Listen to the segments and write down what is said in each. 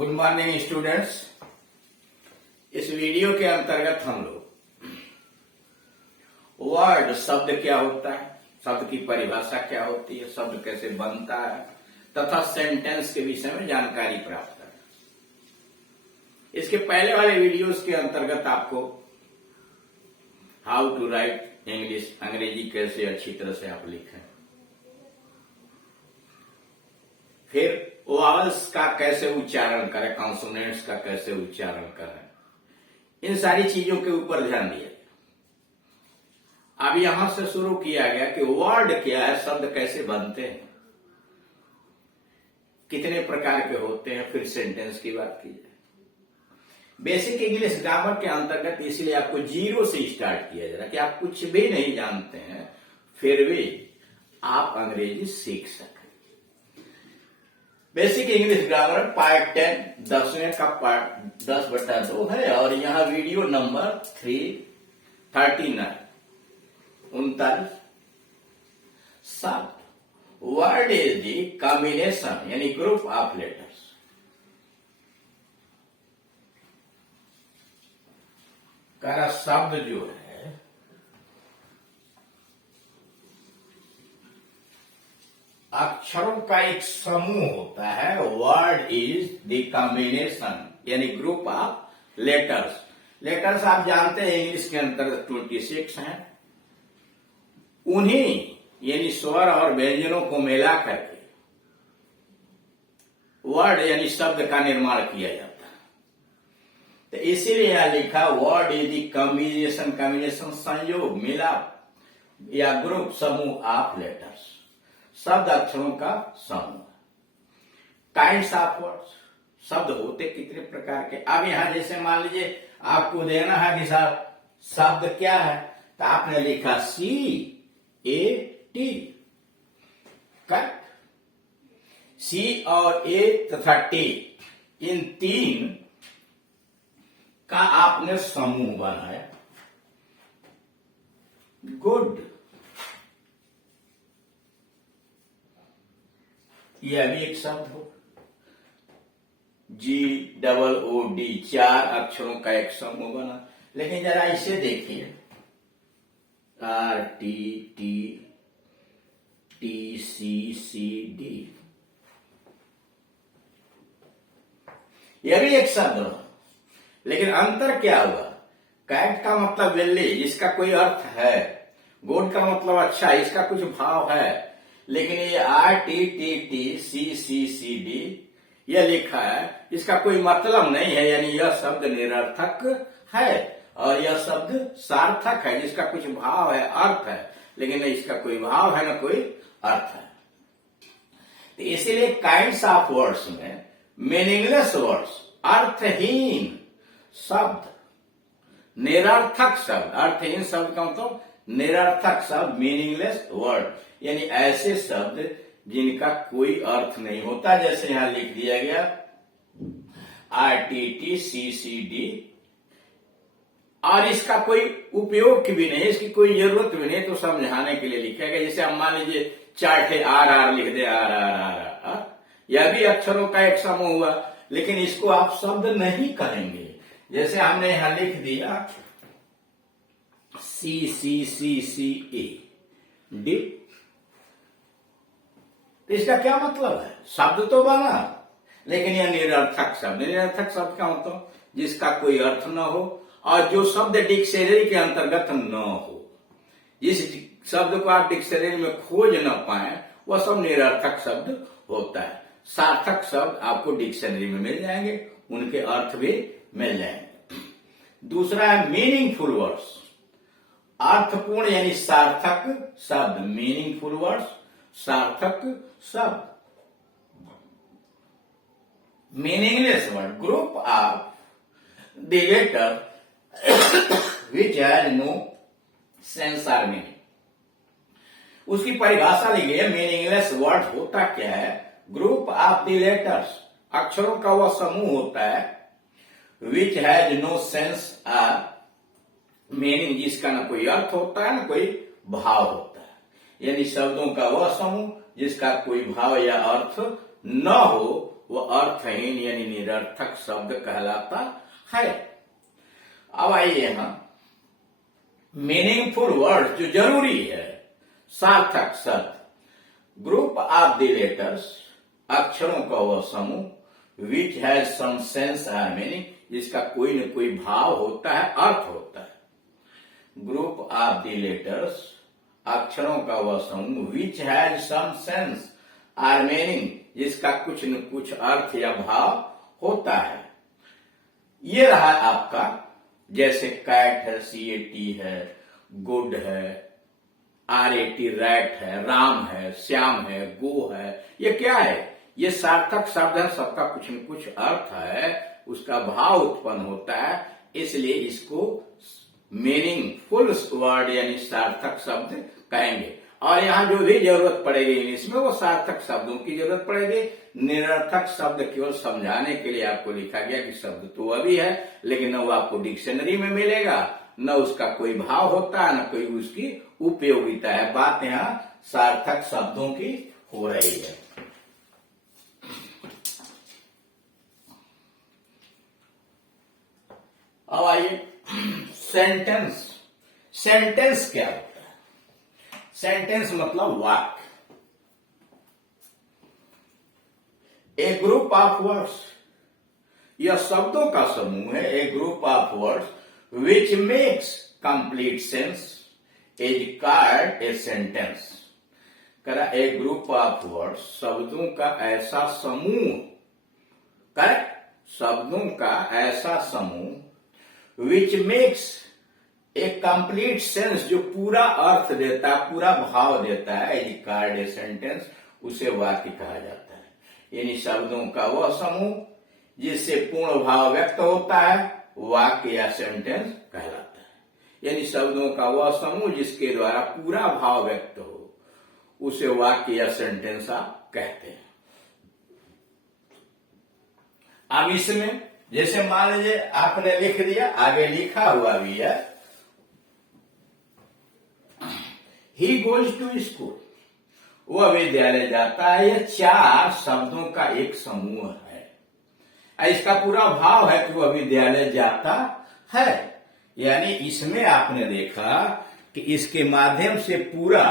Good morning students. इस video के अंतर्गत हम लोग वर्ड शब्द क्या होता है, शब्द की परिभाषा क्या होती है, शब्द कैसे बनता है तथा सेंटेंस के विषय में जानकारी प्राप्त करें। इसके पहले वाले वीडियोस के अंतर्गत आपको हाउ टू राइट इंग्लिश, अंग्रेजी कैसे अच्छी तरह से आप लिखें, फिर वॉवल्स का कैसे उच्चारण करें, कॉन्सोनेंट्स का कैसे उच्चारण करें, इन सारी चीजों के ऊपर ध्यान दिया गया। अब यहां से शुरू किया गया कि वर्ड क्या है, शब्द कैसे बनते हैं, कितने प्रकार के होते हैं, फिर सेंटेंस की बात की जाए। बेसिक इंग्लिश ग्रामर के अंतर्गत इसलिए आपको जीरो से स्टार्ट किया जा रहा है कि आप कुछ भी नहीं जानते हैं फिर भी आप अंग्रेजी सीख सकें। बेसिक इंग्लिश ग्रामर पार्ट 10 10वें का पार्ट 10/2 है और यहाँ वीडियो नंबर 339 39। शब्द वर्ड इज द कॉम्बिनेशन यानी ग्रुप ऑफ लेटर्स। कह शब्द जो है अक्षरों का एक समूह होता है। वर्ड इज द कॉम्बिनेशन यानी ग्रुप ऑफ लेटर्स। लेटर्स आप जानते हैं इंग्लिश के अंतर्गत 26 हैं। उन्हीं यानी स्वर और व्यंजनों को मिला करके वर्ड यानी शब्द का निर्माण किया जाता है। तो इसीलिए यहां लिखा word is the combination, combination संयोग, मिलाप या ग्रुप, समूह ऑफ लेटर्स, शब्द अक्षरों का समूह। काइंड्स ऑफ वर्ड्स, शब्द होते कितने प्रकार के। अब यहां जैसे मान लीजिए आपको देना है कि साहब शब्द क्या है, तो आपने लिखा CAT, कट। C और A तथा T इन तीन का आपने समूह बनाया। गुड, यह भी एक शब्द हो। GOOD, 4 अक्षरों का एक समूह बना। लेकिन जरा इसे देखिए, RTTTCCD, यह भी एक शब्द हो। लेकिन अंतर क्या हुआ? कैट का मतलब बिल्ली, जिसका कोई अर्थ है। गोड का मतलब अच्छा, इसका कुछ भाव है। लेकिन ये RTTTCCD यह लिखा है, इसका कोई मतलब नहीं है, यानी यह शब्द निरर्थक है और यह शब्द सार्थक है, जिसका कुछ भाव है, अर्थ है, लेकिन इसका कोई भाव है न कोई अर्थ है। तो इसीलिए काइंड्स ऑफ वर्ड्स में मीनिंगलेस वर्ड्स, अर्थहीन शब्द, निरर्थक शब्द, अर्थहीन शब्द का मतलब निरर्थक शब्द, मीनिंगलेस वर्ड, यानी ऐसे शब्द जिनका कोई अर्थ नहीं होता। जैसे यहां लिख दिया गया RTTCCD, और इसका कोई उपयोग भी नहीं, इसकी कोई जरूरत भी नहीं, तो समझाने के लिए लिखा गया। जैसे हम मान लीजिए 4 RR लिख दे, RR, यह भी अक्षरों का एक समूह हुआ, लेकिन इसको आप शब्द नहीं कहेंगे। जैसे हमने यहां लिख दिया CCCCA, डी, तो इसका क्या मतलब है? शब्द तो बना, लेकिन यह निरर्थक शब्द। निरर्थक शब्द का मतलब जिसका कोई अर्थ न हो और जो शब्द डिक्शनरी के अंतर्गत न हो। जिस शब्द को आप डिक्शनरी में खोज न पाए वह सब निरर्थक शब्द होता है। सार्थक शब्द आपको डिक्शनरी में मिल जाएंगे, उनके अर्थ भी मिल जाएंगे। दूसरा है मीनिंगफुल वर्ड्स, अर्थपूर्ण यानी सार्थक शब्द, मीनिंगफुल वर्ड्स, सार्थक शब्द। Meaningless word, group of the letter which has no sense और मीनिंग। उसकी परिभाषा ली गई है। मीनिंगलेस वर्ड होता क्या है? ग्रुप ऑफ द लेटर्स, अक्षरों का वह समूह होता है, विच हैज नो सेंस और मीनिंग, जिसका ना कोई अर्थ होता है ना कोई भाव होता है। यानी शब्दों का वह समूह जिसका कोई भाव या अर्थ न हो, वो अर्थहीन यानी निरर्थक शब्द कहलाता है। अब आइए यहां मीनिंगफुल वर्ड जो जरूरी है, सार्थक शब्द, ग्रुप ऑफ द लेटर्स, अक्षरों का वह समूह, विच हैज सम सेंस और मीनिंग, जिसका कोई न कोई भाव होता है, अर्थ होता है। ग्रुप ऑफ द लेटर्स, अक्षरों का वह समूह, विच हैज सम सेंस और मीनिंग, जिसका कुछ न कुछ अर्थ या भाव होता है। ये रहा आपका, जैसे कैट है, CAT है, गुड है, RAT रैट है, राम है, श्याम है, गो है, ये क्या है? ये सार्थक शब्द है, सबका कुछ न कुछ अर्थ है, उसका भाव उत्पन्न होता है, इसलिए इसको मीनिंगफुल वर्ड यानी सार्थक शब्द कहेंगे। और यहाँ जो भी जरूरत पड़ेगी इंग्लिश में वो सार्थक शब्दों की जरूरत पड़ेगी। निरर्थक शब्द केवल समझाने के लिए आपको लिखा गया कि शब्द तो अभी है, लेकिन न वो आपको डिक्शनरी में मिलेगा, न उसका कोई भाव होता है, न कोई उसकी उपयोगिता है। बात यहाँ सार्थक शब्दों की हो रही है। अब आइए सेंटेंस। सेंटेंस क्या होता है? सेंटेंस मतलब वाक्य। ए ग्रुप ऑफ वर्ड्स, यह शब्दों का समूह है। A group of words which makes complete sense is called a sentence. करा ए ग्रुप ऑफ वर्ड्स, शब्दों का ऐसा समूह, करेक्ट, शब्दों का ऐसा समूह, which makes a complete sense, जो पूरा अर्थ देता है, पूरा भाव देता है, इज कॉल्ड ए सेंटेंस, उसे वाक्य कहा जाता है। यानी शब्दों का वह समूह जिससे पूर्ण भाव व्यक्त होता है, वाक्य या सेंटेंस कहलाता है। यानी शब्दों का वह समूह जिसके द्वारा पूरा भाव व्यक्त हो, उसे वाक्य या सेंटेंस आप कहते हैं। अब इसमें जैसे मान लीजिए आपने लिख दिया, आगे लिखा हुआ भी है, ही गोज टू स्कूल, वह विद्यालय जाता है। यह चार शब्दों का एक समूह है। इसका पूरा भाव है कि वह विद्यालय जाता है। यानी इसमें आपने देखा कि इसके माध्यम से पूरा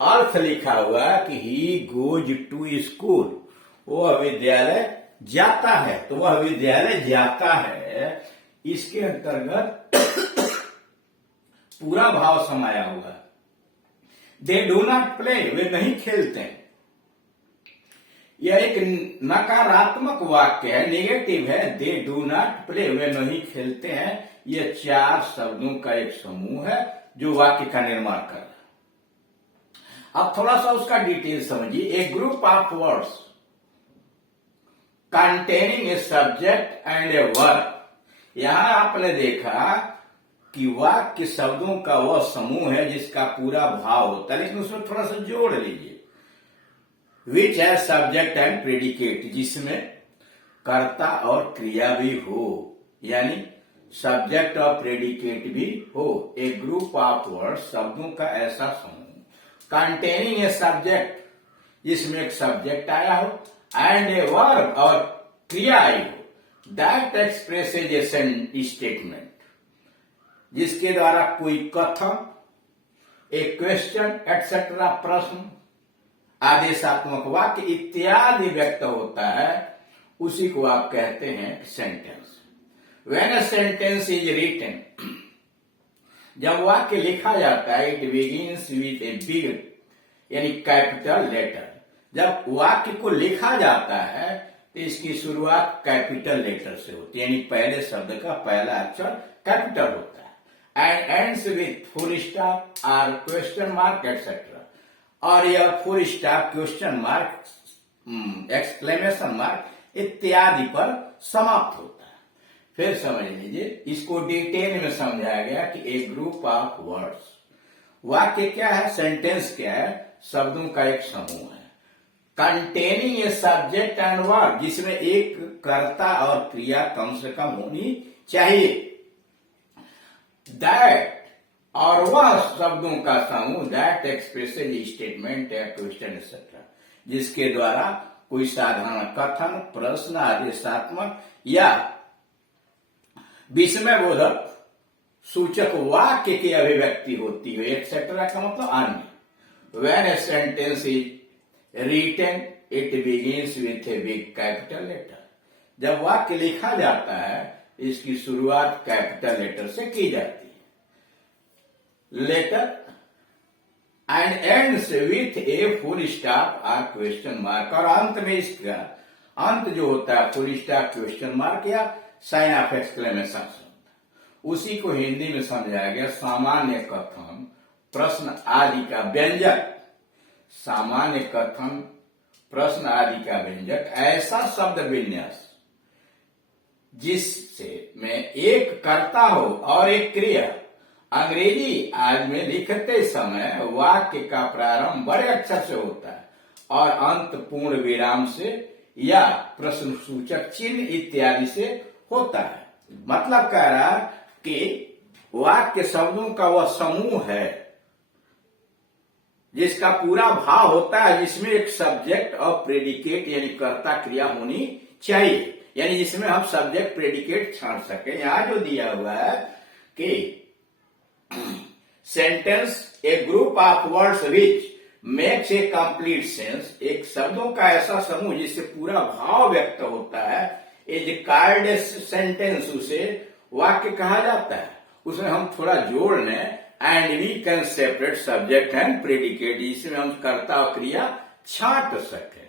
अर्थ लिखा हुआ कि ही गोज टू स्कूल, वह विद्यालय जाता है। तो वह विद्यालय जाता है, इसके अंतर्गत पूरा भाव समाया हुआ है। दे डू नॉट प्ले, वे नहीं खेलते। यह एक नकारात्मक वाक्य है, नेगेटिव है। दे डू नॉट प्ले, वे नहीं खेलते हैं। यह चार शब्दों का एक समूह है जो वाक्य का निर्माण कर रहा है। अब थोड़ा सा उसका डिटेल समझिए। A group of words containing a subject and a verb, यहां आपने देखा कि वाक्य शब्दों का वह समूह है जिसका पूरा भाव होता है, लेकिन उसमें थोड़ा सा जोड़ लीजिए। विच है सब्जेक्ट एंड प्रेडिकेट, जिसमें कर्ता और क्रिया भी हो, यानी सब्जेक्ट और प्रेडिकेट भी हो। ए ग्रुप ऑफ वर्ड, शब्दों का ऐसा समूह, कंटेनिंग ए सब्जेक्ट, जिसमें एक सब्जेक्ट आया हो, एंड ए वर्ब, और क्रिया आई हो, दैट एक्सप्रेसेज ए स्टेटमेंट, जिसके द्वारा कोई कथन, एक क्वेश्चन एक्सेट्रा, प्रश्न, आदेशात्मक वाक्य इत्यादि व्यक्त होता है, उसी को आप कहते हैं sentence. When a sentence is written, जब वाक्य लिखा जाता है, it begins with a big यानी कैपिटल लेटर। जब वाक्य को लिखा जाता है तो इसकी शुरुआत कैपिटल लेटर से होती है, यानी पहले शब्द का पहला अक्षर कैपिटल होता है। And ends with full stop और क्वेश्चन मार्क एक्सेट्रा, और यह full stop, question mark, exclamation mark इत्यादि पर समाप्त होता है। फिर समझ लीजिए, इसको डिटेल में समझाया गया कि ए ग्रुप ऑफ वर्ड्स, वाक्य क्या है, सेंटेंस क्या है, शब्दों का एक समूह है। Containing a subject and verb, जिसमें एक कर्ता और क्रिया कम से कम होनी चाहिए। दैट, और वह शब्दों का समूह, दैट एक्सप्रेसेज स्टेटमेंट या क्वेश्चन एक्सेट्रा, जिसके द्वारा कोई साधारण कथन, प्रश्न, आदेशात्मक या विस्मयबोधक सूचक वाक्य की अभिव्यक्ति होती है। एक्सेट्रा का मतलब अन्य। When a sentence is written it begins with a big capital letter. जब वाक्य लिखा जाता है इसकी शुरुआत कैपिटल लेटर से की जाती है। Letter and ends with a full stop और क्वेश्चन मार्क। और अंत में इसका अंत जो होता है फुल स्टॉप, क्वेश्चन मार्क या साइन ऑफ एक्सक्लेमेशन, उसी को हिंदी में समझाया गया सामान्य कथन, प्रश्न आदि का व्यंजक। सामान्य कथन, प्रश्न आदि का व्यंजक ऐसा शब्द विन्यास जिससे में एक कर्ता हो और एक क्रिया। अंग्रेजी आज में लिखते समय वाक्य का प्रारंभ बड़े अक्षर से होता है और अंत पूर्ण विराम से या प्रश्न सूचक चिन्ह इत्यादि से होता है। मतलब कह रहा कि वाक्य शब्दों का वह समूह है जिसका पूरा भाव होता है, जिसमें एक सब्जेक्ट और प्रेडिकेट यानी कर्ता क्रिया होनी चाहिए, यानी जिसमें हम सब्जेक्ट प्रेडिकेट छांट सके। यहां जो दिया हुआ है कि sentence A group of words which makes a complete sense, एक शब्दों का ऐसा समूह जिससे पूरा भाव व्यक्त होता है, इज कॉल्ड ए सेंटेंस, उसे वाक्य कहा जाता है। उसमें हम थोड़ा जोड़ लें, and we can separate subject and predicate, जिसमें हम कर्ता और क्रिया छांट सके।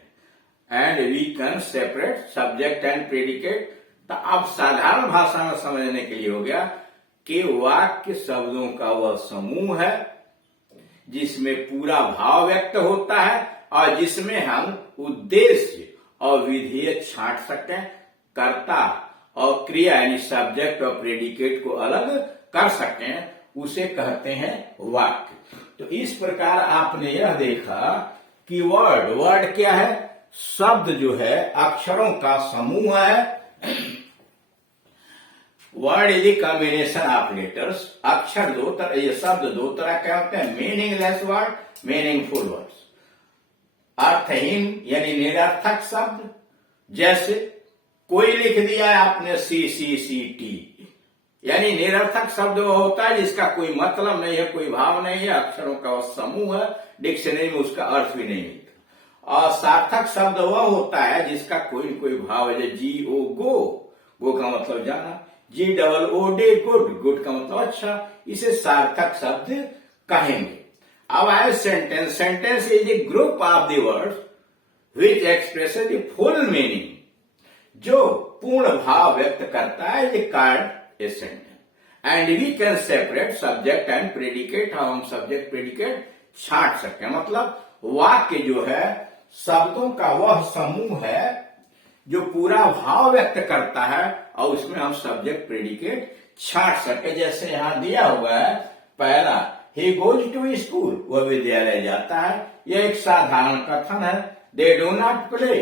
And we can separate subject and predicate. तो अब साधारण भाषा में समझने के लिए हो गया कि वाक्य शब्दों का वह समूह है जिसमें पूरा भाव व्यक्त होता है और जिसमें हम उद्देश्य और विधेय छांट सकें, कर्ता और क्रिया यानी सब्जेक्ट और प्रेडिकेट को अलग कर सकें, उसे कहते हैं वाक्य। तो इस प्रकार आपने यह देखा कि वर्ड क्या है? शब्द जो है अक्षरों का समूह है। Word is the combination of letters. अक्षर दो तरह, ये शब्द दो तरह के होते हैं, मीनिंगलेस वर्ड, मीनिंगफुल वर्ड्स। अर्थहीन यानी निरर्थक शब्द, जैसे कोई लिख दिया है आपने CCCT, यानी निरर्थक शब्द वो होता है जिसका कोई मतलब नहीं है, कोई भाव नहीं है, अक्षरों का वो समूह है, डिक्शनरी में उसका अर्थ भी नहीं मिलता। और सार्थक शब्द वह होता है जिसका कोई भाव है, GO गो का मतलब जाना, GOOD गुड का मतलब अच्छा, इसे सार्थक शब्द कहेंगे। अब आए sentence. Sentence is a group of the words which express the full meaning, जो पूर्ण भाव व्यक्त करता है, ये called a sentence. And we can separate subject and predicate, हम सब्जेक्ट प्रेडिकेट छांट सकते हैं। मतलब वाक्य जो है शब्दों का वह समूह है जो पूरा भाव व्यक्त करता है और उसमें हम सब्जेक्ट प्रेडिकेट छांट सके। जैसे यहां दिया हुआ है पहला, ही गोज टू स्कूल, वह विद्यालय जाता है, यह एक साधारण कथन है। दे डू नॉट प्ले,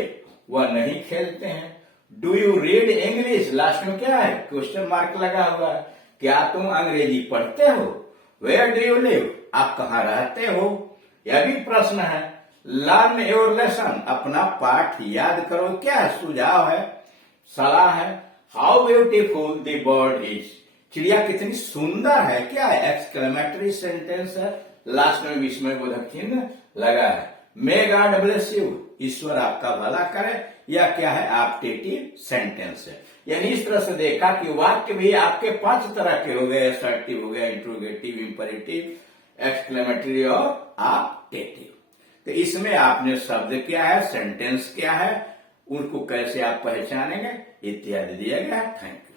वह नहीं खेलते हैं। Do you read English, last में क्या है? क्वेश्चन मार्क लगा हुआ है। क्या तुम अंग्रेजी पढ़ते हो? वेयर डू यू लिव, आप कहां रहते हो? यह भी प्रश्न है। लर्न योर लेसन, अपना पाठ याद करो, क्या है? सुझाव है, सलाह है। How beautiful the bird is, चिड़िया कितनी सुंदर है, क्या है? एक्सक्लेमेटरी सेंटेंस है, लास्ट में विस्मयबोधक चिन्ह लगा है। मे गॉड ब्लेस यू, ईश्वर आपका भला करे, या क्या है? ऑप्टेटिव सेंटेंस है। यानी इस तरह से देखा कि वाक्य भी आपके 5 तरह के हो गए, असर्टिव हो गया, इंट्रोगेटिव, इंपरेटिव, एक्सक्लेमेटरी और ऑप्टेटिव। तो इसमें आपने शब्द क्या है, सेंटेंस क्या है, उनको कैसे आप पहचानेंगे इत्यादि दिया गया है। Thank you.